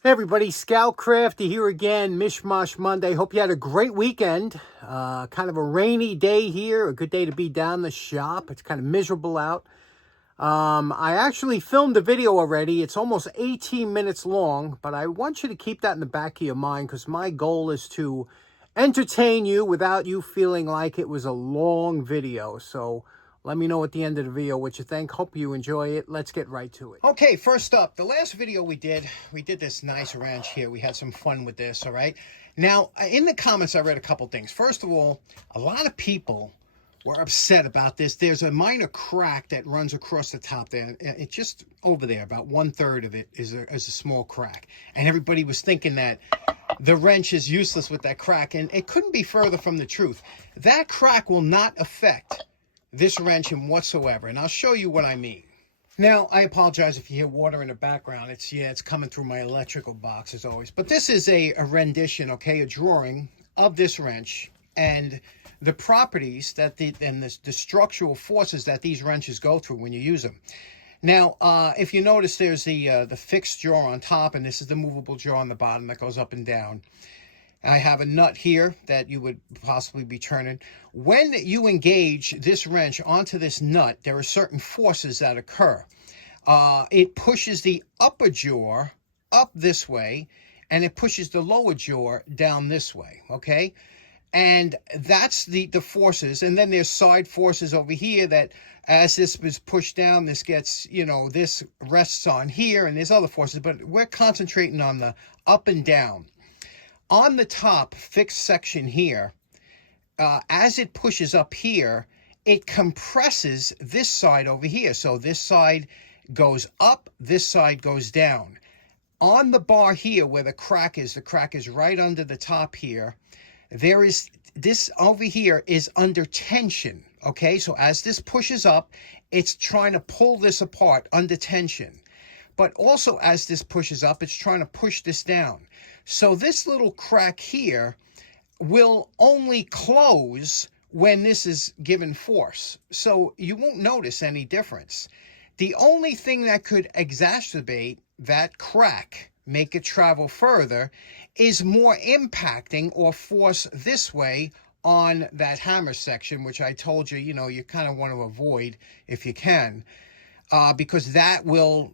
Hey everybody, Scout Crafty here again, Mishmash Monday. Hope you had a great weekend. Kind of a rainy day here, a good day to be down the shop. It's kind of miserable out. I actually filmed a video already. It's almost 18 minutes long, but I want you to keep that in the back of your mind because my goal is to entertain you without you feeling like it was a long video. So let me know at the end of the video what you think. Hope you enjoy it. Let's get right to it. Okay, first up, the last video we did this nice wrench here. We had some fun with this, all right? Now, in the comments, I read a couple things. First of all, a lot of people were upset about this. There's a minor crack that runs across the top there. It's just over there, about 1/3 of it is a small crack. And everybody was thinking that the wrench is useless with that crack, and it couldn't be further from the truth. That crack will not affect this wrench in whatsoever, and I'll show you what I mean. Now, I apologize if you hear water in the background. It's coming through my electrical box as always. But this is a rendition, okay, a drawing of this wrench and the properties that the structural forces that these wrenches go through when you use them. Now, if you notice, there's the fixed jaw on top, and this is the movable jaw on the bottom that goes up and down. I have a nut here that you would possibly be turning. When you engage this wrench onto this nut, there are certain forces that occur. It pushes the upper jaw up this way, and it pushes the lower jaw down this way, okay? And that's the forces. And then there's side forces over here that as this is pushed down, this gets, this rests on here, and there's other forces, but we're concentrating on the up and down. On the top fixed section here, as it pushes up here, it compresses this side over here. So this side goes up, this side goes down. On the bar here where the crack is right under the top here. There is, this over here is under tension, okay? So as this pushes up, it's trying to pull this apart under tension. But also as this pushes up, it's trying to push this down. So this little crack here will only close when this is given force. So you won't notice any difference. The only thing that could exacerbate that crack, make it travel further, is more impacting or force this way on that hammer section, which I told you, you kind of want to avoid if you can, because that will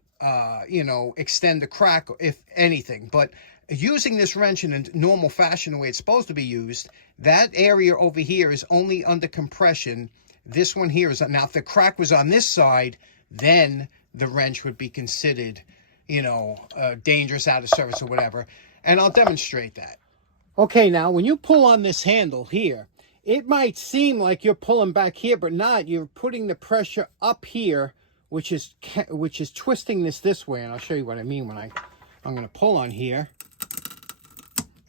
extend the crack, if anything. But using this wrench in a normal fashion, the way it's supposed to be used, that area over here is only under compression. This one here is, now if the crack was on this side, then the wrench would be considered, dangerous, out of service or whatever. And I'll demonstrate that. Okay, now when you pull on this handle here, it might seem like you're pulling back here, but not. You're putting the pressure up here, which is twisting this way. And I'll show you what I mean when I'm going to pull on here.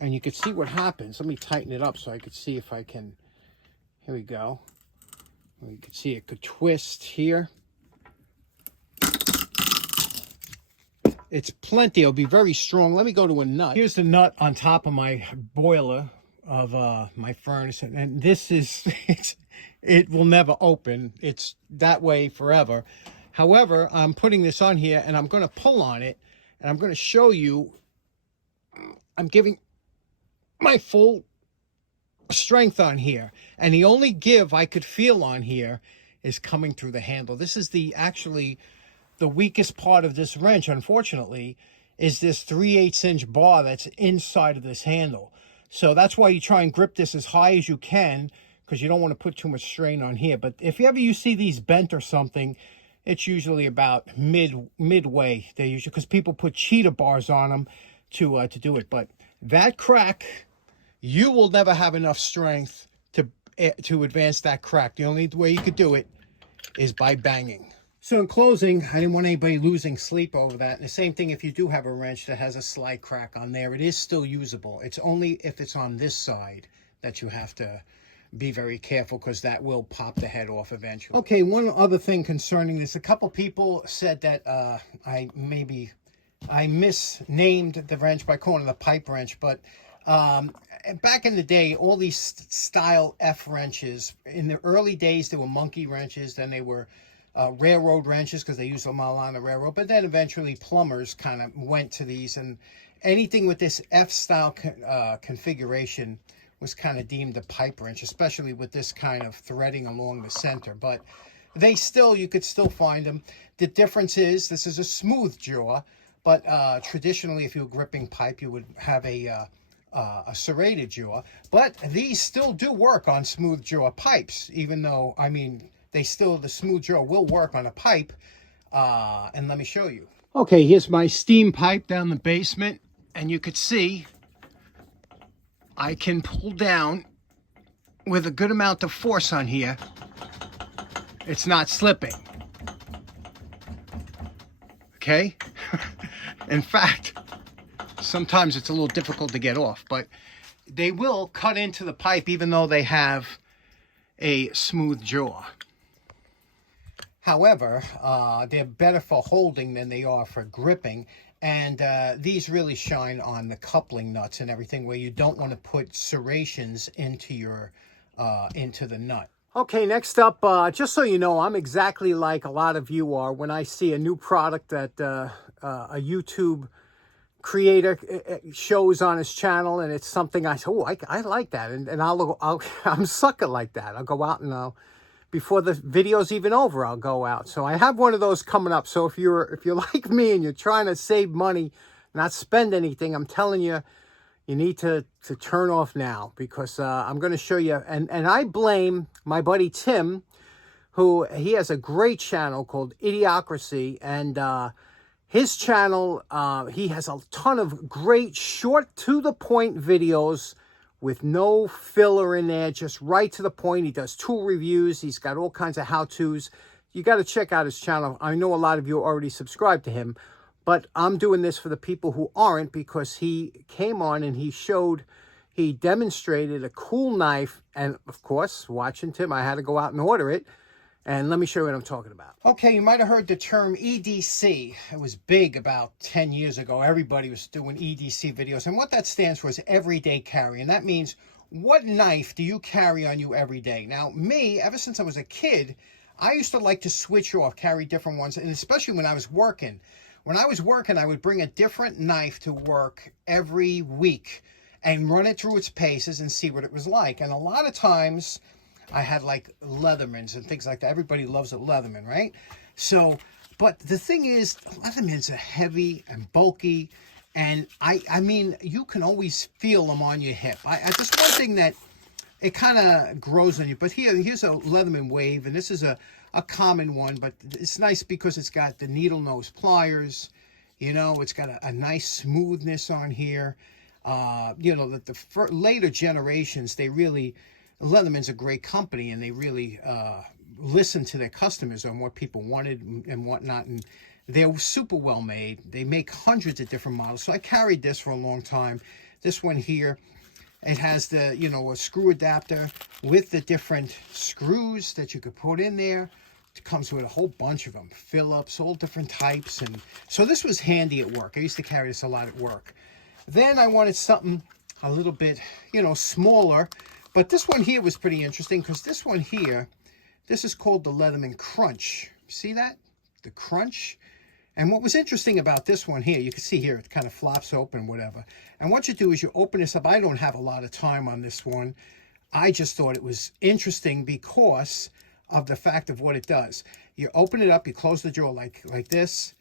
And you can see what happens. Let me tighten it up so I can see if I can. Here we go. You can see it could twist here. It's plenty. It'll be very strong. Let me go to a nut. Here's the nut on top of my boiler of my furnace. And this is, it will never open. It's that way forever. However, I'm putting this on here and I'm going to pull on it. And I'm going to show you, I'm giving my full strength on here. And the only give I could feel on here is coming through the handle. This is actually the weakest part of this wrench, unfortunately, is this 3/8 inch bar that's inside of this handle. So that's why you try and grip this as high as you can, because you don't want to put too much strain on here. But if you see these bent or something, it's usually about midway. They usually, because people put cheetah bars on them to do it. But that crack, you will never have enough strength to advance that crack. The only way you could do it is by banging. So in closing, I didn't want anybody losing sleep over that. And the same thing if you do have a wrench that has a slight crack on there, it is still usable. It's only if it's on this side that you have to be very careful, because that will pop the head off eventually. Okay, one other thing concerning this. A couple people said that I misnamed the wrench by calling it a pipe wrench, but back in the day, all these style F wrenches, in the early days, they were monkey wrenches, then they were railroad wrenches because they use them all on the railroad. But then eventually plumbers kind of went to these, and anything with this F-style configuration was kind of deemed a pipe wrench, especially with this kind of threading along the center. But you could still find them. The difference is this is a smooth jaw, but traditionally, if you were gripping pipe, you would have a serrated jaw. But these still do work on smooth jaw pipes, even though, I mean, the smooth jaw will work on a pipe. And let me show you. Okay, here's my steam pipe down the basement, and you could see I can pull down with a good amount of force on here. It's not slipping. Okay? In fact, sometimes it's a little difficult to get off, but they will cut into the pipe even though they have a smooth jaw. However, they're better for holding than they are for gripping. And these really shine on the coupling nuts and everything, where you don't want to put serrations into the nut. Okay, next up, just so you know, I'm exactly like a lot of you are when I see a new product that a YouTube creator shows on his channel, and it's something I say, oh, I like that, and I'm a sucker like that. I'll go out and before the video's even over, I'll go out. So I have one of those coming up. So if you're like me and you're trying to save money, not spend anything, I'm telling you, you need to turn off now, because I'm going to show you. And I blame my buddy Tim, who he has a great channel called Idiocracy. And his channel, he has a ton of great short to the point videos with no filler in there, just right to the point. He does tool reviews. He's got all kinds of how-tos. You got to check out his channel. I know a lot of you already subscribed to him, but I'm doing this for the people who aren't, because he came on and he demonstrated a cool knife. And of course, watching Tim, I had to go out and order it. And let me show you what I'm talking about. Okay, you might have heard the term EDC. It was big about 10 years ago. Everybody was doing EDC videos. And what that stands for is everyday carry. And that means, what knife do you carry on you every day? Now, me, ever since I was a kid, I used to like to switch off, carry different ones. And especially when I was working. When I was working, I would bring a different knife to work every week and run it through its paces and see what it was like. And a lot of times I had like Leathermans and things like that. Everybody loves a Leatherman, right? So, but the thing is, Leathermans are heavy and bulky. And I mean, you can always feel them on your hip. Just one thing that it kind of grows on you. But here's a Leatherman Wave, and this is a common one, but it's nice because it's got the needle nose pliers. You know, it's got a nice smoothness on here. You know, that the later generations, Leatherman's a great company, and they really listen to their customers on what people wanted and whatnot, and they're super well made. They make hundreds of different models. So I carried this for a long time. This one here, it has the, you know, a screw adapter with the different screws that you could put in there. It comes with a whole bunch of them, Phillips, all different types. And so this was handy at work. I used to carry this a lot at work. Then I wanted something a little bit, you know, smaller. But this one here was pretty interesting, because this one here, this is called the Leatherman Crunch. See that? The Crunch. And what was interesting about this one here, you can see here, it kind of flops open, whatever. And what you do is you open this up. I don't have a lot of time on this one. I just thought it was interesting because of the fact of what it does. You open it up, you close the jaw like this,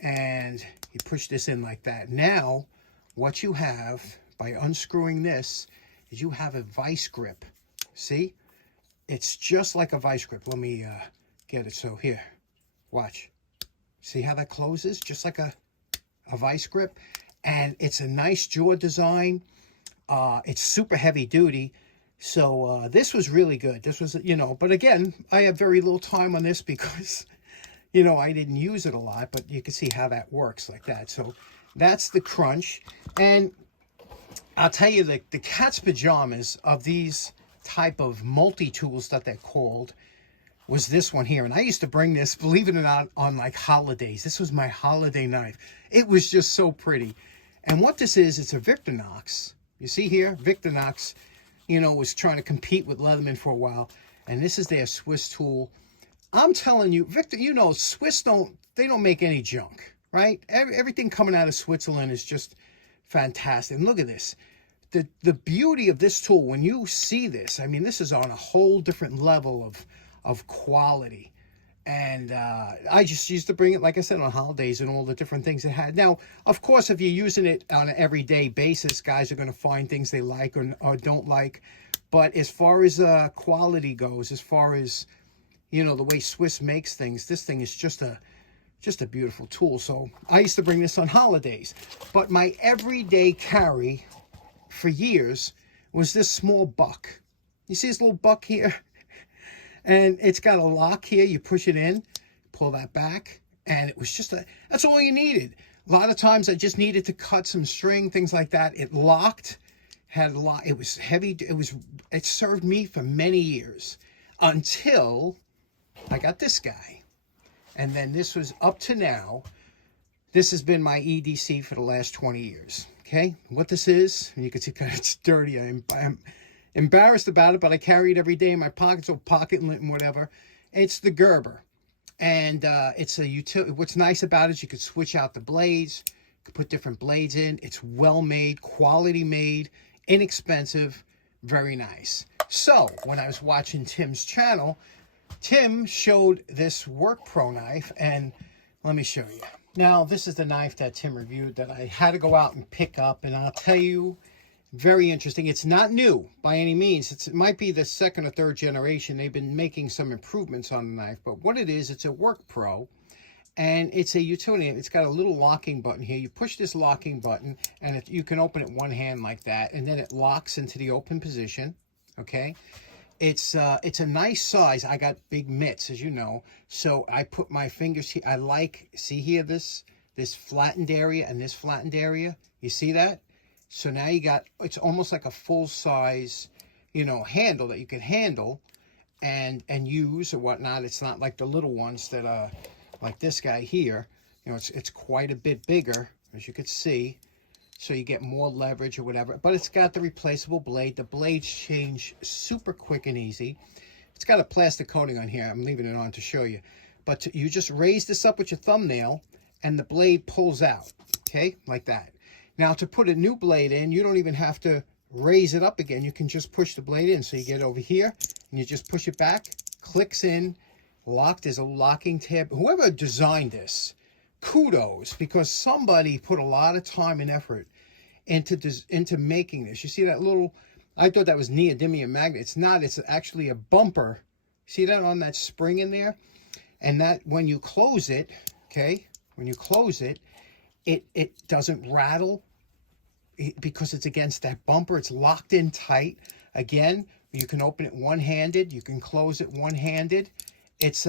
and you push this in like that. Now, what you have by unscrewing this is you have a vice grip. See? It's just like a vice grip. Let me get it. So here, watch. See how that closes? Just like a vice grip. And it's a nice jaw design. It's super heavy duty. So this was really good. This was, you know, but again, I have very little time on this because, you know, I didn't use it a lot. But you can see how that works like that. So that's the Crunch. And I'll tell you, the cat's pajamas of these type of multi-tools that they're called was this one here. And I used to bring this, believe it or not, on like holidays. This was my holiday knife. It was just so pretty. And what this is, it's a Victorinox. You see here, Victorinox, you know, was trying to compete with Leatherman for a while. And this is their Swiss tool. I'm telling you, Victor, you know, Swiss they don't make any junk, right? Everything coming out of Switzerland is just fantastic. And look at this. The beauty of this tool, when you see this, I mean, this is on a whole different level of quality. And I just used to bring it, like I said, on holidays and all the different things it had. Now, of course, if you're using it on an everyday basis, guys are going to find things they like or don't like. But as far as quality goes, as far as, you know, the way Swiss makes things, this thing is just a beautiful tool. So I used to bring this on holidays. But my everyday carry for years was this small buck. You see this little buck here? And it's got a lock here. You push it in, pull that back, and it was just that's all you needed. A lot of times I just needed to cut some string, things like that. It locked, had a lot. It was heavy. It served me for many years until I got this guy. And then this was up to now. This has been my EDC for the last 20 years. Okay, what this is, and you can see kind of it's dirty. I'm embarrassed about it, but I carry it every day in my pocket, so pocket lint and whatever. It's the Gerber, and it's a utility. What's nice about it is you could switch out the blades, you could put different blades in. It's well made, quality made, inexpensive, very nice. So when I was watching Tim's channel, Tim showed this WorkPro knife, and let me show you. Now, this is the knife that Tim reviewed that I had to go out and pick up, and I'll tell you, very interesting. It's not new by any means. It might be the second or third generation. They've been making some improvements on the knife, but what it is, it's a WorkPro, and it's a utility. It's got a little locking button here. You push this locking button, and you can open it one hand like that, and then it locks into the open position. Okay, it's a nice size. I got big mitts, as you know, so I put my fingers here. I like, see here, this flattened area and this flattened area. You see that? So now you got, it's almost like a full-size, you know, handle that you can handle and use or whatnot. It's not like the little ones that are like this guy here. You know, it's quite a bit bigger, as you could see. So you get more leverage or whatever. But it's got the replaceable blade. The blades change super quick and easy. It's got a plastic coating on here. I'm leaving it on to show you. But you just raise this up with your thumbnail, and the blade pulls out, okay, like that. Now, to put a new blade in, you don't even have to raise it up again. You can just push the blade in. So you get over here, and you just push it back, clicks in, locked. There's a locking tab. Whoever designed this, kudos, because somebody put a lot of time and effort into making this. You see that little, I thought that was neodymium magnet. It's not. It's actually a bumper. See that on that spring in there? And that, when you close it, okay, when you close it, it doesn't rattle because it's against that bumper. It's locked in tight. Again, you can open it one-handed. You can close it one-handed. It's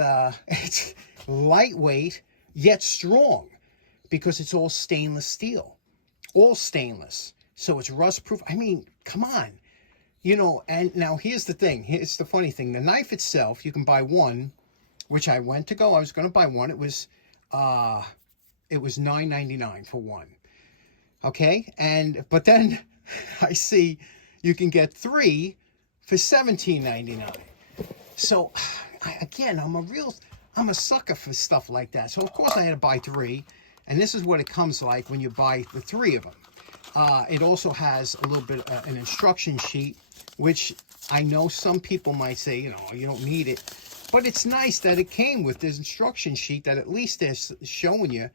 lightweight yet strong because it's all stainless steel. All stainless. So it's rust-proof. I mean, come on. You know, and now here's the thing. Here's the funny thing. The knife itself, you can buy one, which I went to go. I was going to buy one. It was $9.99 for one. Okay, but then I see you can get three for $17.99. So again, I'm a sucker for stuff like that. So of course I had to buy three, and this is what it comes like when you buy the three of them. It also has a little bit an instruction sheet, which I know some people might say, you know, you don't need it, but it's nice that it came with this instruction sheet that at least they're showing you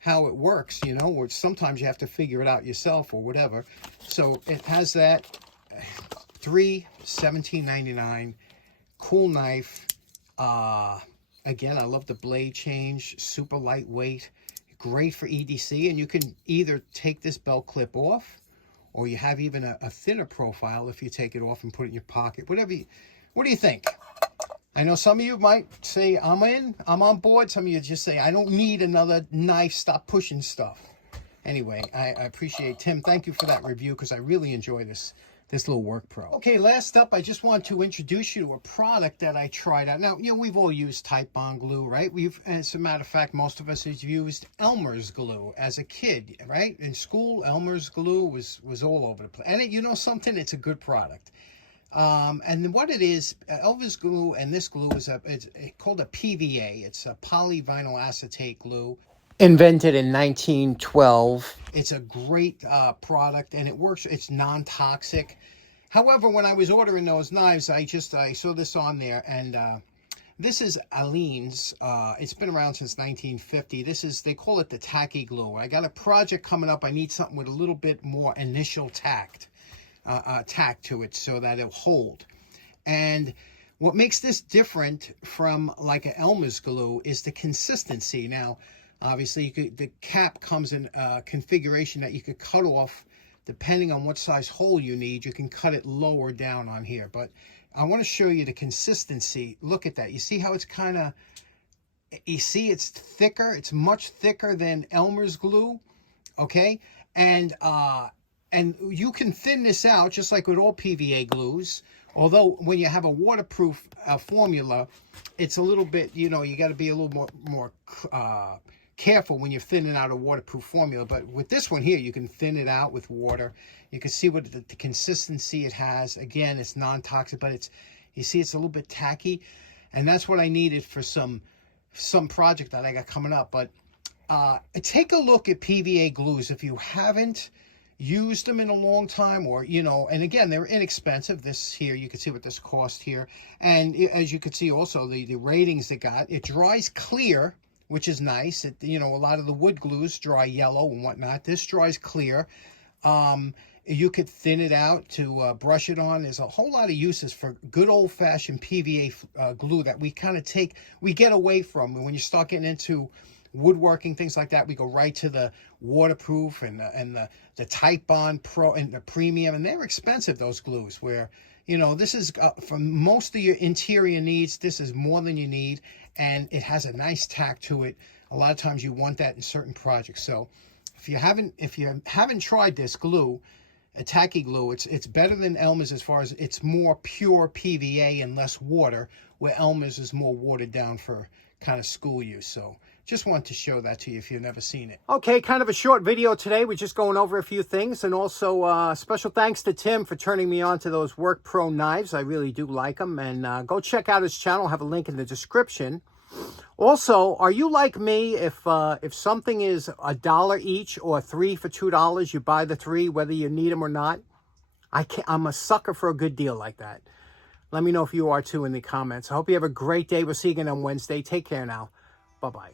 how it works, you know, or sometimes you have to figure it out yourself or whatever. So it has that. Three, $17.99. Cool knife. Again, I love the blade change. Super lightweight. Great for EDC. And you can either take this belt clip off, or you have even a thinner profile if you take it off and put it in your pocket. Whatever. What do you think? I know some of you might say, I'm on board. Some of you just say, I don't need another knife. Stop pushing stuff. Anyway, I appreciate Tim. Thank you for that review, because I really enjoy this little WorkPro. Okay, last up, I just want to introduce you to a product that I tried out. Now, you know, we've all used Type Bond glue, right? As a matter of fact, most of us have used Elmer's glue as a kid, right? In school, Elmer's glue was all over the place. And you know something? It's a good product. And then what it is, Elvis glue, and this glue is it's called a PVA. It's a polyvinyl acetate glue. Invented in 1912. It's a great product, and it works. It's non-toxic. However, when I was ordering those knives, I saw this on there, and this is Aleene's. It's been around since 1950. They call it the tacky glue. I got a project coming up. I need something with a little bit more initial tact to it so that it'll hold. And what makes this different from like an Elmer's glue is the consistency. Now, obviously, the cap comes in a configuration that you could cut off depending on what size hole you need. You can cut it lower down on here, but I want to show you the consistency. Look at that. You see how it's kind of, you see it's thicker. It's much thicker than Elmer's glue, okay? And you can thin this out just like with all PVA glues. Although when you have a waterproof formula, it's a little bit, you got to be a little more careful when you're thinning out a waterproof formula. But with this one here, you can thin it out with water. You can see what the consistency it has. Again, it's non-toxic, but you see it's a little bit tacky, and that's what I needed for some project that I got coming up. But take a look at PVA glues if you haven't used them in a long time, or and again, they're inexpensive. This here, you can see what this cost here, and as you can see also the ratings it got. It dries clear, which is nice. A lot of the wood glues dry yellow and whatnot. This dries clear. You could thin it out to brush it on. There's a whole lot of uses for good old-fashioned PVA glue that we get away from. And when you start getting into woodworking, things like that, we go right to the waterproof and the Type Bond Pro and the Premium, and they're expensive, those glues, where this is for most of your interior needs. This is more than you need, and it has a nice tack to it. A lot of times you want that in certain projects. So if you haven't tried this glue, a tacky glue, it's better than Elmer's as far as it's more pure PVA and less water, where Elmer's is more watered down for kind of school use. So just wanted to show that to you if you've never seen it. Okay, kind of a short video today. We're just going over a few things, and also special thanks to Tim for turning me on to those WorkPro knives. I really do like them, and go check out his channel. I'll have a link in the description. Also, are you like me? If something is $1 each or 3 for $2, you buy the 3 whether you need them or not? I'm a sucker for a good deal like that. Let me know if you are too in the comments. I hope you have a great day. We'll see you again on Wednesday. Take care now. Bye-bye.